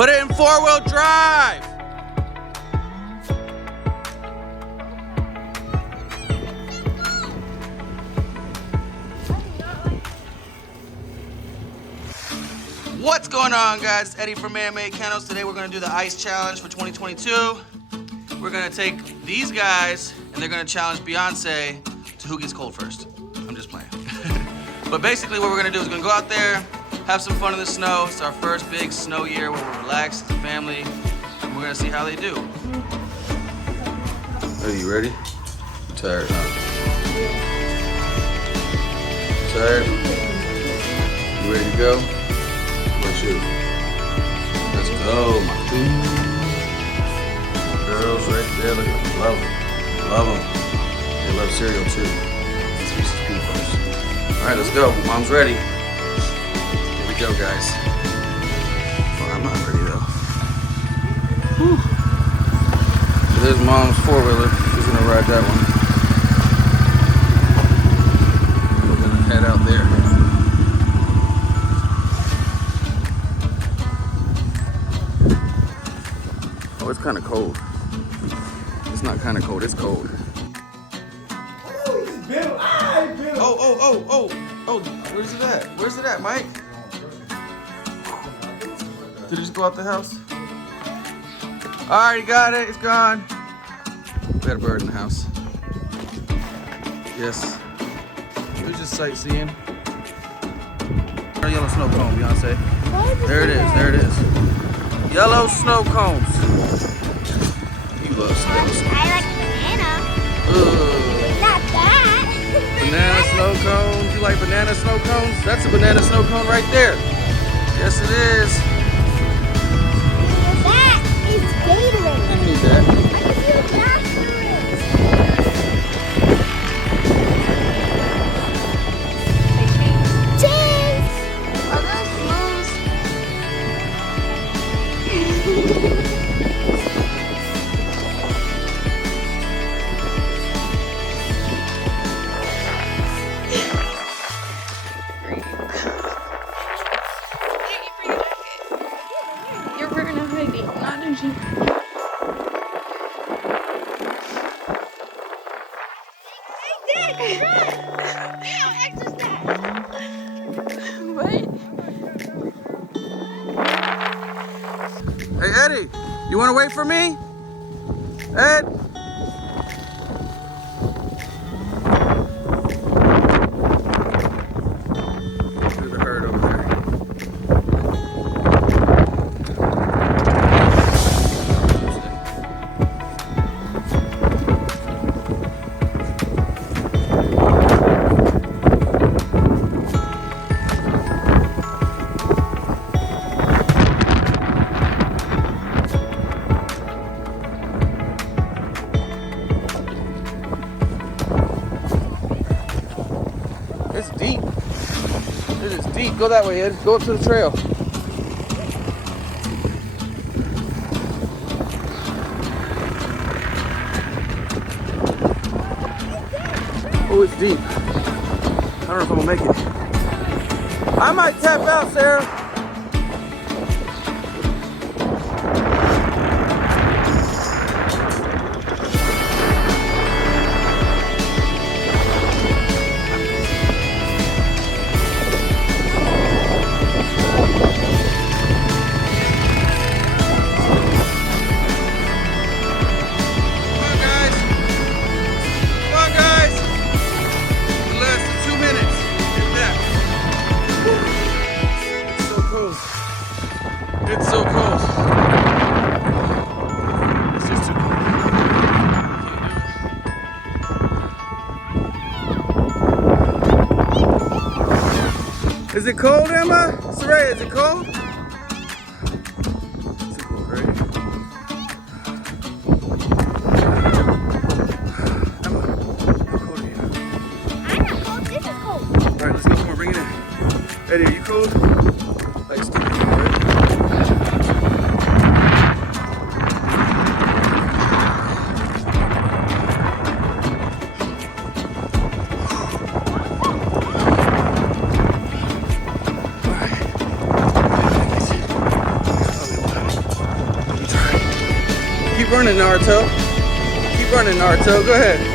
Put it in 4-wheel drive. What's going on, guys? It's Eddie from ManMade Kennels. Today we're gonna do the ice challenge for 2022. We're gonna take these guys and they're gonna challenge Beyonce to who gets cold first. I'm just playing. But basically what we're gonna do is we're gonna go out there, have some fun in the snow. It's our first big snow year where we're relaxed as a family, and we're gonna see how they do. Are you ready? I'm tired, huh? Tired? You ready to go? Let's shoot. Let's go, my dude. Girls right there, look at them. Love them. Love them. They love cereal too. These Reese's Peanut Butters. All right, let's go. Mom's ready. Here we go, guys. Well, I'm not ready though. Whew. So there's Mom's 4-wheeler. She's gonna ride that one. We're gonna head out there. Oh, it's kind of cold. It's not kind of cold, it's cold. Oh, where's it at? Where's it at, Mike? Did it just go out the house? All right, you got it, it's gone. We got a bird in the house. Yes. We're just sightseeing. Our yellow snow cone, Beyonce. There it is, there it is. Yellow snow cones. You love snow. I like banana. Not that. Banana snow cones. You like banana snow cones? That's a banana snow cone right there. Yes, it is. That is Gatorade. You need that. I can see the back through it. Cheese. Are those clothes? You're wearing a hoodie, not a jean. What? Hey, Eddie, you want to wait for me? Ed? There's a herd over there. It's deep. It is deep. Go that way, Ed. Go up to the trail. Oh, it's deep. I don't know if I'm gonna make it. I might tap out, Sarah. It's so cold. It's just too cold. Is it cold, Emma? Saray, is it cold? It's too cold, right? Emma, how cold are you? I'm not cold. This is cold. All right, let's go. Come on, bring it in. Eddie, are you cold? Like stupid, right? running, Naruto. Keep running, Naruto. Go ahead.